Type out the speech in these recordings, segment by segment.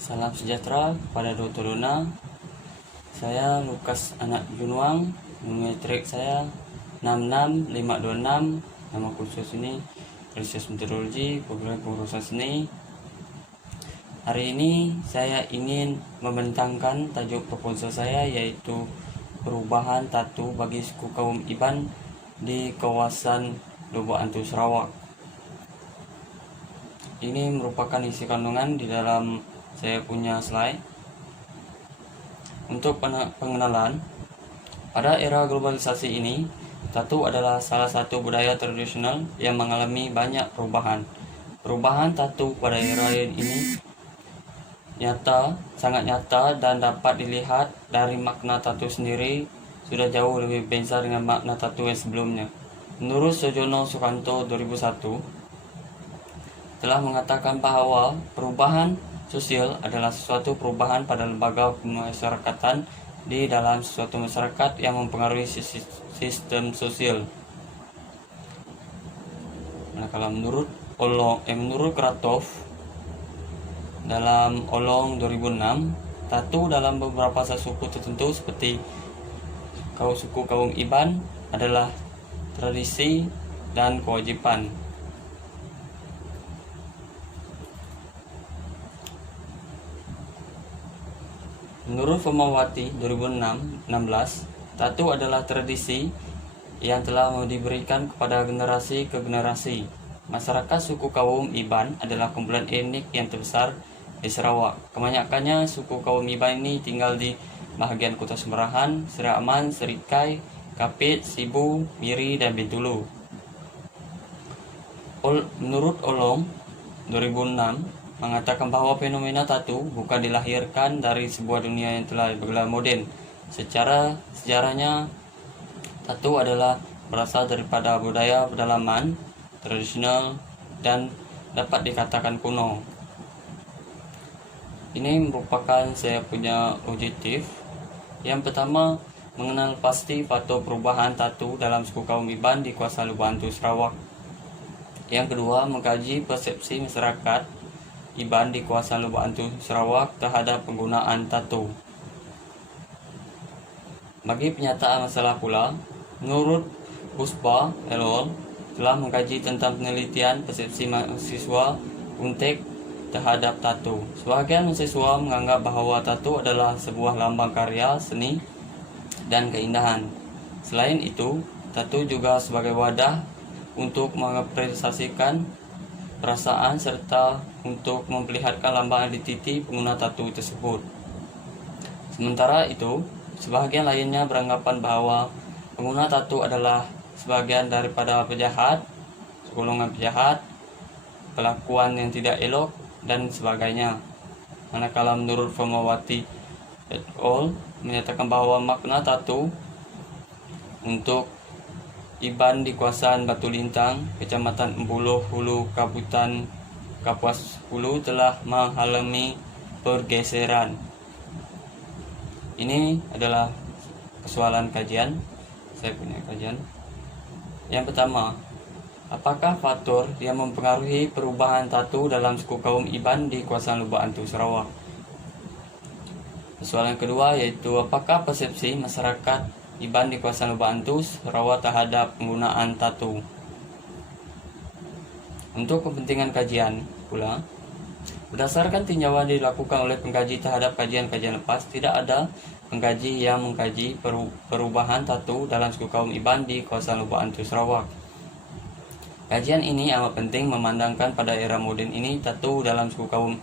Salam sejahtera kepada Dr. Dona. Saya Lukas anak Junwang. Nomor trik saya 66526. Nama kursus ini Research Meteorologi, Program Pengurusan Seni. Hari ini saya ingin membentangkan tajuk proposal saya, yaitu perubahan tatu bagi suku kaum Iban di kawasan Lubuk Hantu Sarawak. Ini merupakan isi kandungan di dalam saya punya slide. Untuk pengenalan, pada era globalisasi ini, tatu adalah salah satu budaya tradisional yang mengalami banyak perubahan. Perubahan tatu pada era ini sangat nyata dan dapat dilihat dari makna tatu sendiri sudah jauh lebih beza dengan makna tatu yang sebelumnya. Menurut Sojono Sukanto 2001 telah mengatakan bahwa perubahan sosial adalah suatu perubahan pada lembaga pemasyarakatan di dalam suatu masyarakat yang mempengaruhi sistem sosial. Nah, kalau menurut Kratov dalam Olong 2006, tatu dalam beberapa suku tertentu seperti suku kaum Iban adalah tradisi dan kewajiban. Menurut Famawati 2016, tatu adalah tradisi yang telah diberikan kepada generasi ke generasi. Masyarakat suku kaum Iban adalah kumpulan etnik yang terbesar di Sarawak. Kebanyakannya suku kaum Iban ini tinggal di bahagian Kota Semerahan, Seri Aman, Serikai, Kapit, Sibu, Miri, dan Bintulu. Menurut Olong 2006 mengatakan bahwa fenomena tatu bukan dilahirkan dari sebuah dunia yang telah bergelar modern. Sejarahnya, tatu adalah berasal daripada budaya pedalaman, tradisional, dan dapat dikatakan kuno. Ini merupakan saya punya objektif. Yang pertama, mengenal pasti faktor perubahan tatu dalam suku kaum Iban di kawasan Lubuk Hantu Sarawak. Yang kedua, mengkaji persepsi masyarakat Iban di kawasan Lubuk Hantu Sarawak terhadap penggunaan tatu. Bagi penyataan masalah pula, menurut Buspa Elol telah mengkaji tentang penelitian persepsi mahasiswa Untek terhadap tatu. Sebahagian mahasiswa menganggap bahawa tatu adalah sebuah lambang karya seni dan keindahan. Selain itu, tatu juga sebagai wadah untuk mengekspresikan perasaan serta untuk memperlihatkan lambang identiti pengguna tatu tersebut. Sementara itu, sebahagian lainnya beranggapan bahwa pengguna tatu adalah sebagian daripada penjahat, golongan penjahat, kelakuan yang tidak elok, dan sebagainya. Manakala menurut Famawati et al. Menyatakan bahwa makna tatu untuk Iban di kawasan Batu Lintang, Kecamatan Embuluh Hulu, Kabupaten Kapuas Hulu telah mengalami pergeseran. Ini adalah persoalan kajian. Saya punya kajian. Yang pertama, apakah faktor yang mempengaruhi perubahan tatu dalam suku kaum Iban di kawasan Lubuk Hantu Sarawak? Persoalan kedua yaitu apakah persepsi masyarakat Iban di kawasan Lubuk Hantu Sarawak terhadap penggunaan tatu. Untuk kepentingan kajian pula, berdasarkan tinjauan dilakukan oleh pengkaji terhadap kajian-kajian lepas, tidak ada pengkaji yang mengkaji perubahan tatu dalam suku kaum Iban di kawasan Lubuk Hantu Sarawak. Kajian ini amat penting memandangkan pada era moden ini tatu dalam suku kaum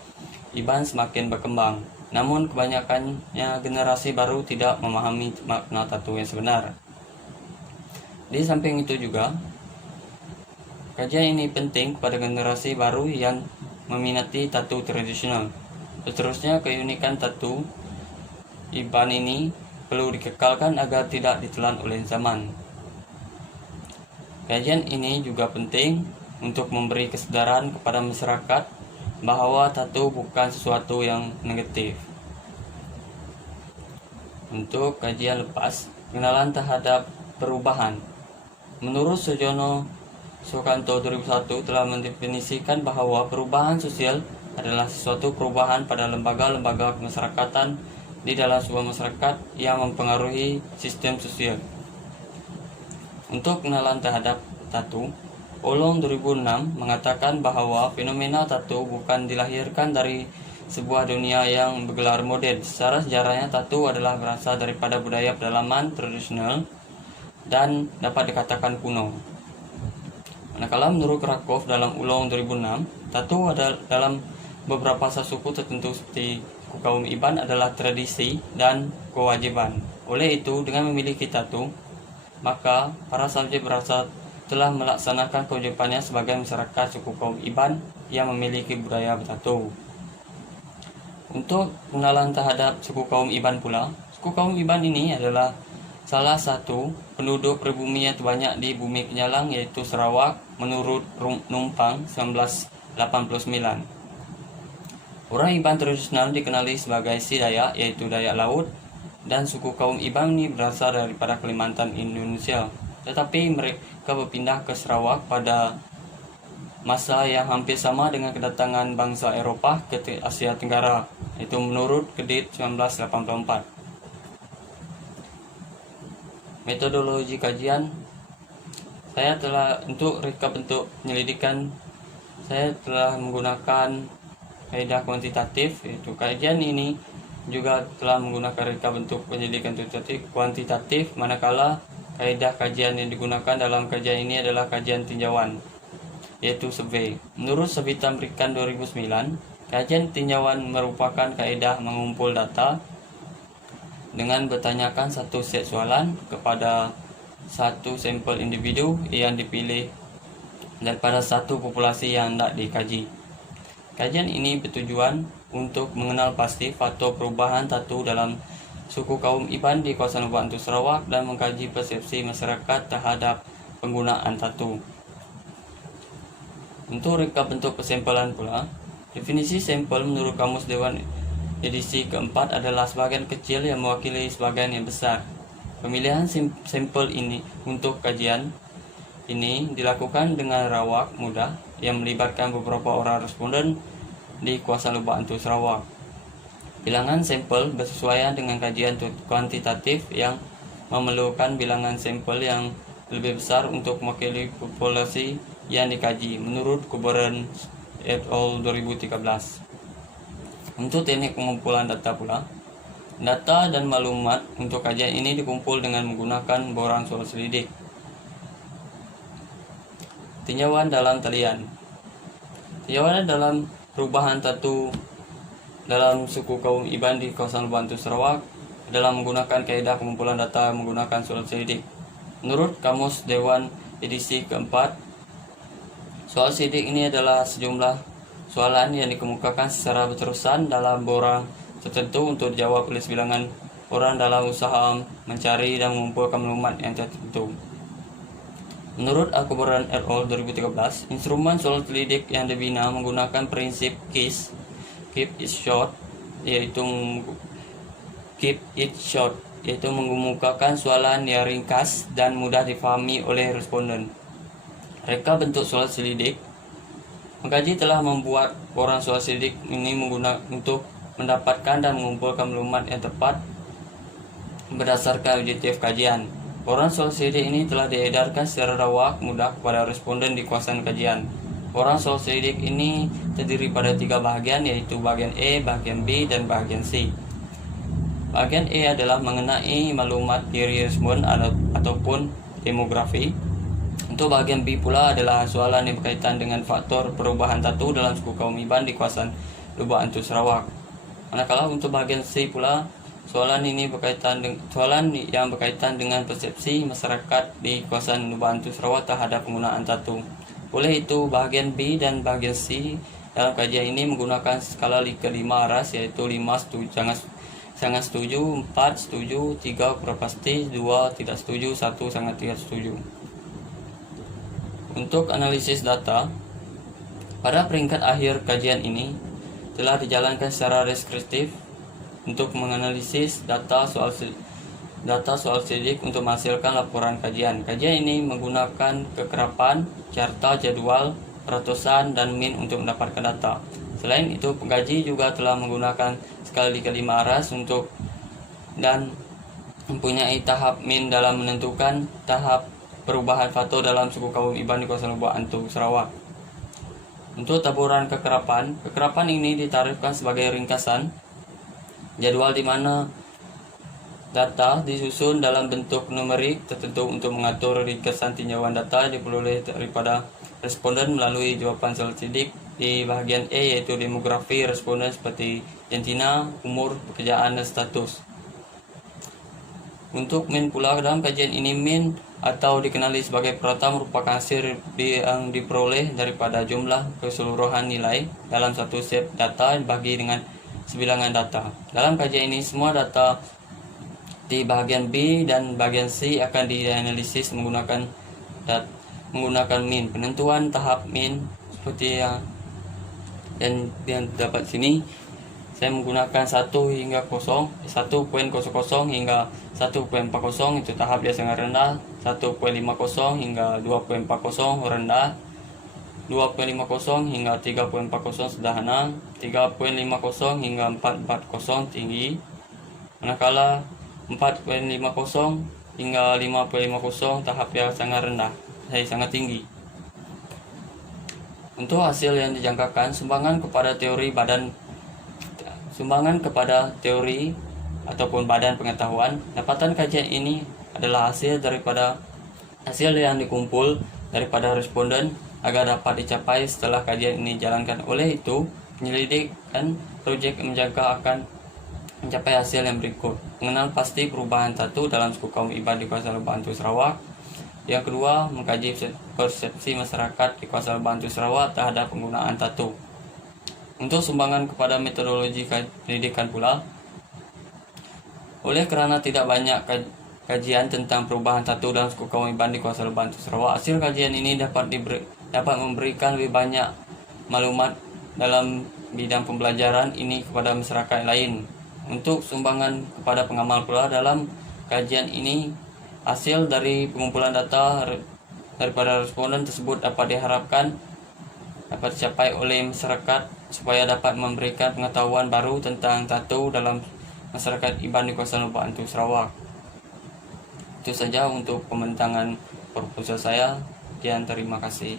Iban semakin berkembang. Namun kebanyakannya generasi baru tidak memahami makna tatu yang sebenar. Di samping itu juga, kajian ini penting kepada generasi baru yang meminati tatu tradisional. Seterusnya, keunikan tatu Iban ini perlu dikekalkan agar tidak ditelan oleh zaman. Kajian ini juga penting untuk memberi kesadaran kepada masyarakat bahwa tatu bukan sesuatu yang negatif. Untuk kajian lepas, pengenalan terhadap perubahan. Menurut Sojono Sukanto 2001 telah mendefinisikan bahwa perubahan sosial adalah suatu perubahan pada lembaga-lembaga kemasyarakatan di dalam sebuah masyarakat yang mempengaruhi sistem sosial. Untuk pengenalan terhadap tato, Olong 2006 mengatakan bahwa fenomena tato bukan dilahirkan dari sebuah dunia yang bergelar modern. Secara sejarahnya, tato adalah berasal daripada budaya pedalaman tradisional dan dapat dikatakan kuno. Manakala menurut Krakow dalam Olong 2006, tato adalah dalam beberapa suku tertentu seperti kaum Iban adalah tradisi dan kewajiban. Oleh itu, dengan memiliki tato, maka para subjek berasa telah melaksanakan kewajibannya sebagai masyarakat suku kaum Iban yang memiliki budaya bertato. Untuk pengenalan terhadap suku kaum Iban pula, suku kaum Iban ini adalah salah satu penduduk pribumi yang terbanyak di bumi Penyalang, yaitu Sarawak, menurut Numpang 1989. Orang Iban tradisional dikenali sebagai Si Dayak, yaitu Dayak Laut, dan suku kaum Iban ini berasal daripada Kalimantan, Indonesia. Tetapi mereka berpindah ke Sarawak pada masa yang hampir sama dengan kedatangan bangsa Eropah ke Asia Tenggara, itu menurut Kedit 1984. Metodologi kajian, saya telah untuk reka bentuk penyelidikan, saya telah menggunakan kaidah kuantitatif, yaitu kajian ini juga telah menggunakan reka bentuk penyelidikan kuantitatif, manakala kaidah kajian yang digunakan dalam kajian ini adalah kajian tinjauan, yaitu survei. Menurut Savita Merikan 2009, kajian tinjauan merupakan kaidah mengumpul data dengan bertanyakan satu set soalan kepada satu sampel individu yang dipilih daripada satu populasi yang hendak dikaji. Kajian ini bertujuan untuk mengenal pasti faktor perubahan tato dalam suku kaum Iban di kawasan Lubuk Antu Sarawak dan mengkaji persepsi masyarakat terhadap penggunaan tato. Untuk reka bentuk persempelan pula, definisi sampel menurut Kamus Dewan edisi keempat adalah sebagian kecil yang mewakili sebagian yang besar. Pemilihan sampel ini untuk kajian ini dilakukan dengan rawak mudah yang melibatkan beberapa orang responden di kawasan Lubuk Antu Sarawak. Bilangan sampel bersesuaian dengan kajian kuantitatif yang memerlukan bilangan sampel yang lebih besar untuk mewakili populasi yang dikaji, menurut Kubaran et al. 2013. Untuk teknik pengumpulan data pula, data dan maklumat untuk kajian ini dikumpul dengan menggunakan borang soal selidik. Tinjauan dalam talian. Tinjauan dalam perubahan tato dalam suku kaum Iban di kawasan Lubuk Antu Sarawak dalam menggunakan kaidah pengumpulan data menggunakan soal selidik. Menurut Kamus Dewan edisi keempat, soal selidik ini adalah sejumlah soalan yang dikemukakan secara berterusan dalam borang tertentu untuk dijawab oleh sebilangan orang dalam usaha mencari dan mengumpulkan maklumat yang tertentu. Menurut Al-Kubaran et al. 2013, instrumen soal selidik yang dibina menggunakan prinsip KISS, keep it short, yaitu mengemukakan soalan yang ringkas dan mudah difahami oleh responden. Reka bentuk soal selidik. Mengkaji telah membuat borang soal selidik ini untuk mendapatkan dan mengumpulkan maklumat yang tepat berdasarkan objektif kajian. Borang soal selidik ini telah diedarkan secara rawak mudah kepada responden di kawasan kajian. Borang soal selidik ini terdiri pada 3 bahagian, yaitu bahagian E, bahagian B, dan bahagian C. Bahagian E adalah mengenai maklumat diri responden ataupun demografi. Untuk bahagian B pula adalah soalan yang berkaitan dengan faktor perubahan tato dalam suku kaum Iban di kawasan Lubuk Antu Sarawak. Manakala untuk bahagian C pula, soalan yang berkaitan dengan persepsi masyarakat di kawasan Lubuk Antu Sarawak terhadap penggunaan tato. Oleh itu, bahagian B dan bahagian C dalam kajian ini menggunakan skala ke-5 aras, yaitu 5 setuju, sangat setuju, 4 setuju, 3 kurang pasti, 2 tidak setuju, 1 sangat tidak setuju. Untuk analisis data, pada peringkat akhir kajian ini telah dijalankan secara deskriptif untuk menganalisis data soal selidik untuk menghasilkan laporan kajian. Kajian ini menggunakan kekerapan, carta, jadwal, peratusan, dan min untuk mendapatkan data. Selain itu, pengkaji juga telah menggunakan skala kelima aras untuk dan mempunyai tahap min dalam menentukan tahap perubahan faktor dalam suku kaum Iban di kawasan Lubuk Antu, Sarawak. Untuk taburan kekerapan ini ditarifkan sebagai ringkasan jadwal di mana data disusun dalam bentuk numerik tertentu untuk mengatur ringkasan tinjauan data diperoleh daripada responden melalui jawapan selektif di bahagian E, yaitu demografi responden seperti jantina, umur, pekerjaan, dan status. Untuk min pula, dalam kajian ini min atau dikenali sebagai purata merupakan hasil yang diperoleh daripada jumlah keseluruhan nilai dalam satu set data dibagi dengan sebilangan data. Dalam kajian ini, semua data di bahagian B dan bahagian C akan dianalisis menggunakan min. Penentuan tahap min seperti yang dapat sini, saya menggunakan 1 hingga 0, 1.00 hingga 1.40 itu tahap yang sangat rendah, 1.50 hingga 2.40 rendah, 2.50 hingga 3.40 sederhana, 3.50 hingga 4.40 tinggi, manakala 4.50 hingga 5.50 tahap yang sangat rendah, sangat tinggi. Untuk hasil yang dijangkakan, sumbangan kepada teori ataupun badan pengetahuan, dapatan kajian ini adalah hasil yang dikumpul daripada responden agar dapat dicapai setelah kajian ini dijalankan. Oleh itu, penyelidik dan projek menjangka akan mencapai hasil yang berikut: mengenal pasti perubahan tatu dalam suku kaum Iban di kawasan Lubuk Antu, Sarawak. Yang kedua, mengkaji persepsi masyarakat di kawasan Lubuk Antu, Sarawak terhadap penggunaan tatu. Untuk sumbangan kepada metodologi pendidikan pula, oleh kerana tidak banyak kajian tentang perubahan tatu dalam suku kaum Iban di kawasan Lubuk Antu, Sarawak, hasil kajian ini dapat memberikan lebih banyak maklumat dalam bidang pembelajaran ini kepada masyarakat lain. Untuk sumbangan kepada pengamal pula, dalam kajian ini hasil dari pengumpulan data daripada responden tersebut dapat diharapkan dapat dicapai oleh masyarakat supaya dapat memberikan pengetahuan baru tentang tatu dalam masyarakat Iban di kawasan Lubuk Antu, Sarawak. Itu saja untuk pembentangan proposal saya. Sekian, terima kasih.